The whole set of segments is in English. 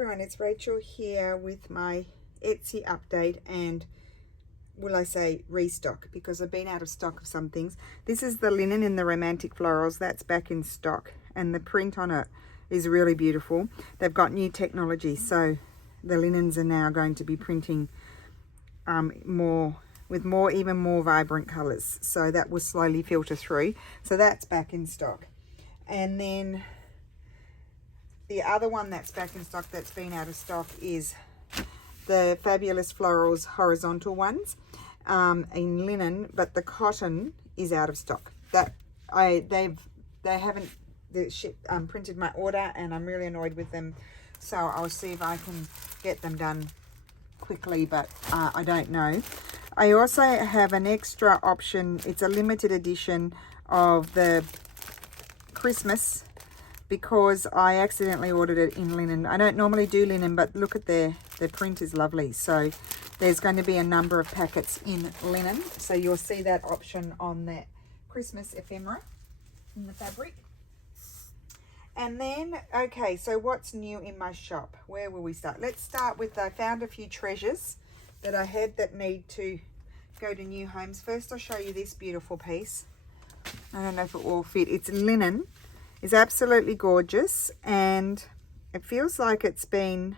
everyone, it's Rachel here with my Etsy update and will I say restock, because I've been out of stock of some things. This is the linen in the romantic florals. That's back in stock and the print on it is really beautiful. They've got new technology, so the linens are now going to be printing even more vibrant colors, so that will slowly filter through. So that's back in stock. And then the other one that's back in stock that's been out of stock is the Fabulous Florals horizontal ones in linen, but the cotton is out of stock. They haven't printed my order, and I'm really annoyed with them. So I'll see if I can get them done quickly, but I don't know. I also have an extra option. It's a limited edition of the Christmas, because I accidentally ordered it in linen. I don't normally do linen, but look at the print is lovely. So there's going to be a number of packets in linen. So you'll see that option on that Christmas ephemera in the fabric. And then, okay, so what's new in my shop? Where will we start? Let's start with, I found a few treasures that I had that need to go to new homes. First, I'll show you this beautiful piece. I don't know if it will fit. It's linen. It's absolutely gorgeous, and it feels like it's been,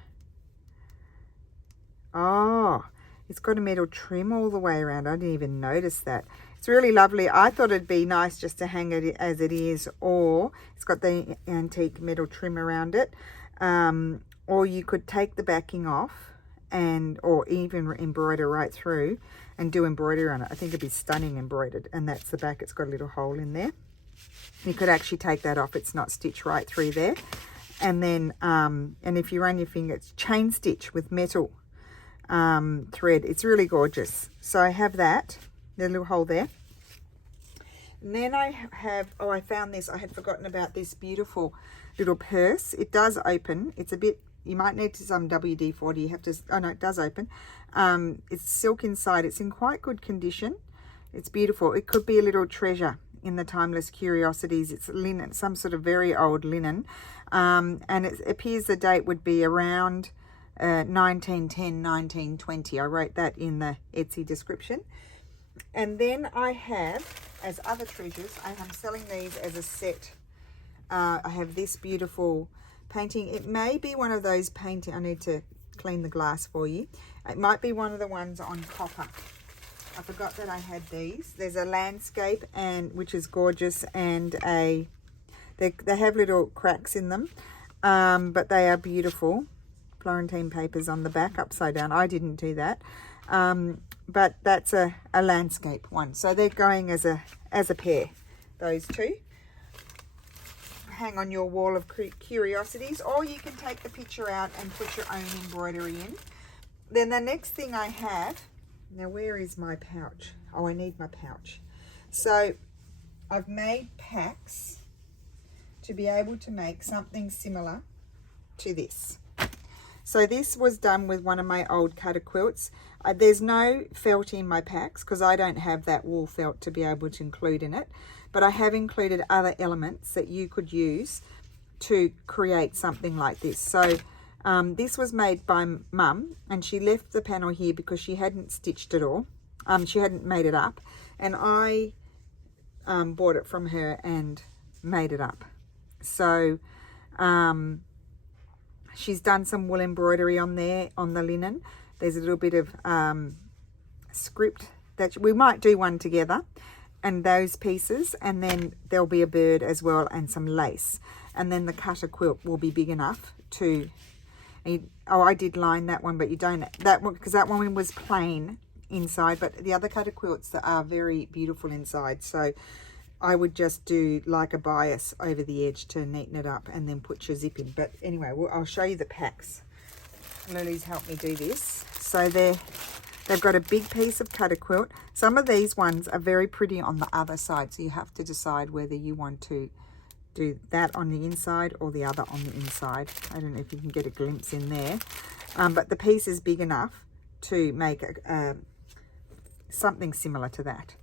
it's got a metal trim all the way around. I didn't even notice that. It's really lovely. I thought it'd be nice just to hang it as it is, or it's got the antique metal trim around it, or you could take the backing off or even embroider right through and do embroidery on it. I think it'd be stunning embroidered. And that's the back. It's got a little hole in there. You could actually take that off. It's not stitched right through there. And then, and if you run your finger, it's chain stitch with metal thread. It's really gorgeous. So I have that, the little hole there. And then I have, I found this. I had forgotten about this beautiful little purse. It does open. It's a bit, you might need some WD-40. You have to, oh no, it does open. It's silk inside. It's in quite good condition. It's beautiful. It could be a little treasure in the Timeless Curiosities. It's linen, some sort of very old linen, and it appears the date would be around 1910, 1920. I wrote that in the Etsy description. And then I have, as other treasures, I am selling these as a set. I have this beautiful painting. It may be one of those painting, I need to clean the glass for you. It might be one of the ones on copper. I forgot that I had these. There's a landscape, and which is gorgeous, and they have little cracks in them, but they are beautiful. Florentine papers on the back, upside down. I didn't do that, but that's a landscape one. So they're going as a pair. Those two hang on your wall of curiosities, or you can take the picture out and put your own embroidery in. Then the next thing I have. Now, where is my pouch? Oh, I need my pouch. So I've made packs to be able to make something similar to this. So this was done with one of my old cutter quilts. There's no felt in my packs because I don't have that wool felt to be able to include in it. But I have included other elements that you could use to create something like this. So this was made by Mum, and she left the panel here because she hadn't stitched it all. She hadn't made it up, and I bought it from her and made it up. So she's done some wool embroidery on there on the linen. There's a little bit of script that we might do one together, and those pieces, and then there'll be a bird as well and some lace, and then the cutter quilt will be big enough to. I did line that one, but you don't, that one, because that one was plain inside, but the other cutter quilts that are very beautiful inside. So I would just do like a bias over the edge to neaten it up and then put your zip in. But anyway, I'll show you the packs. Lily's helped me do this. So they've got a big piece of cutter quilt. Some of these ones are very pretty on the other side, so you have to decide whether you want to do that on the inside or the other on the inside. I don't know if you can get a glimpse in there, but the piece is big enough to make something similar to that.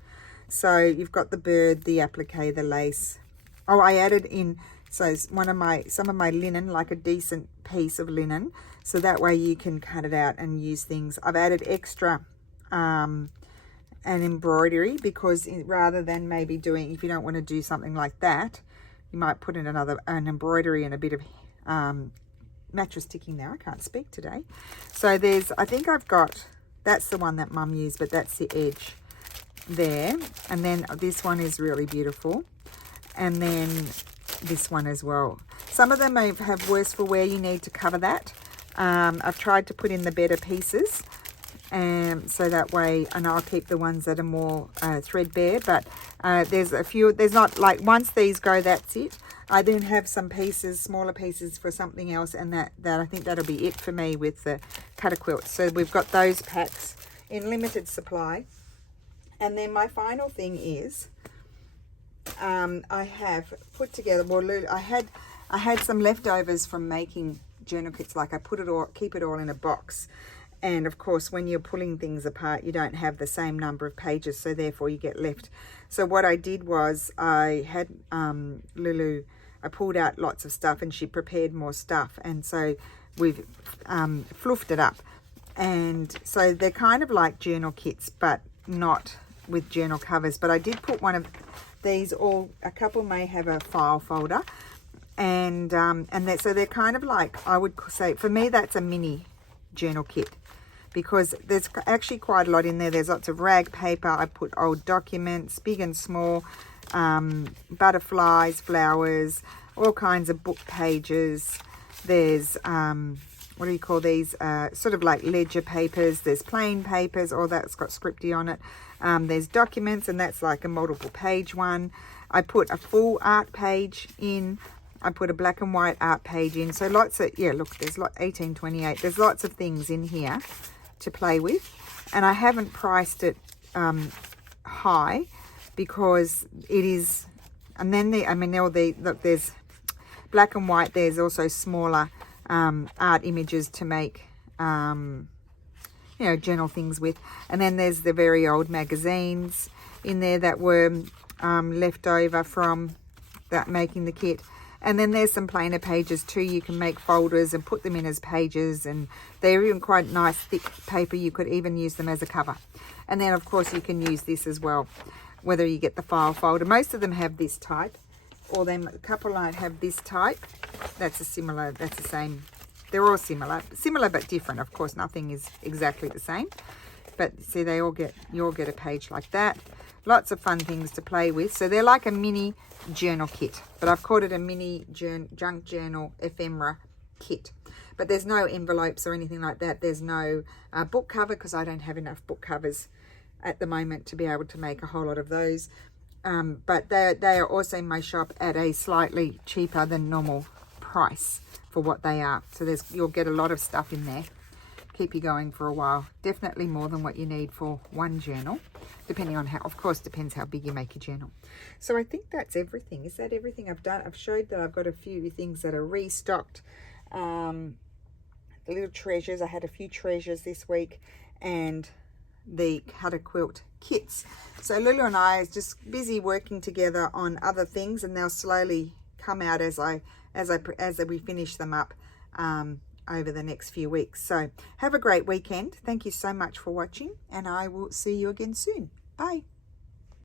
So you've got the bird, the applique, the lace. Oh, I added in So some of my linen, like a decent piece of linen, so that way you can cut it out and use things. I've added extra an embroidery, because rather than maybe doing, if you don't want to do something like that, you might put in an embroidery and a bit of mattress ticking there. I can't speak today. So I think I've got, that's the one that Mum used, but that's the edge there. And then this one is really beautiful. And then this one as well. Some of them may have worse for wear. You need to cover that. I've tried to put in the better pieces, so that way, and I'll keep the ones that are more threadbare, but there's a few, there's not like, once these go, that's it. I then have some pieces, smaller pieces for something else, and that I think that'll be it for me with the cutter quilt. So we've got those packs in limited supply. And then my final thing is, I have put together, well, I had some leftovers from making journal kits. Like I keep it all in a box, and of course when you're pulling things apart, you don't have the same number of pages, so therefore you get left. So what I did was, I had Lulu, I pulled out lots of stuff and she prepared more stuff, and so we've fluffed it up, and so they're kind of like journal kits, but not with journal covers. But I did put one of these, or a couple may have a file folder, and so they're kind of like, I would say, for me that's a mini journal kit, because there's actually quite a lot in there. There's lots of rag paper. I put old documents, big and small, butterflies, flowers, all kinds of book pages. There's what do you call these, sort of like ledger papers. There's plain papers, all that's got scripty on it. There's documents, and that's like a multiple page one. I put a full art page in. I put a black and white art page in. So lots of, yeah, look, there's 1828. There's lots of things in here to play with. And I haven't priced it high, because it is, and then look, there's black and white. There's also smaller art images to make, journal things with. And then there's the very old magazines in there that were left over from that making the kit. And then there's some plainer pages too. You can make folders and put them in as pages, and they're even quite nice thick paper. You could even use them as a cover. And then of course you can use this as well, whether you get the file folder. Most of them have this type, or a couple might have this type. That's the same. They're all similar but different. Of course, nothing is exactly the same. But see, you all get a page like that. Lots of fun things to play with. So they're like a mini journal kit, but I've called it a mini junk journal ephemera kit. But there's no envelopes or anything like that. There's no book cover, because I don't have enough book covers at the moment to be able to make a whole lot of those. But they are also in my shop at a slightly cheaper than normal price for what they are. So you'll get a lot of stuff in there. Keep you going for a while. Definitely more than what you need for one journal, depending on how, of course, depends how big you make your journal. So I think that's everything. Is that everything I've done? I've showed that I've got a few things that are restocked. The little treasures. I had a few treasures this week, and the cutter quilt kits. So Lulu and I are just busy working together on other things, and they'll slowly come out as we finish them up over the next few weeks. So have a great weekend. Thank you so much for watching, and I will see you again soon. Bye.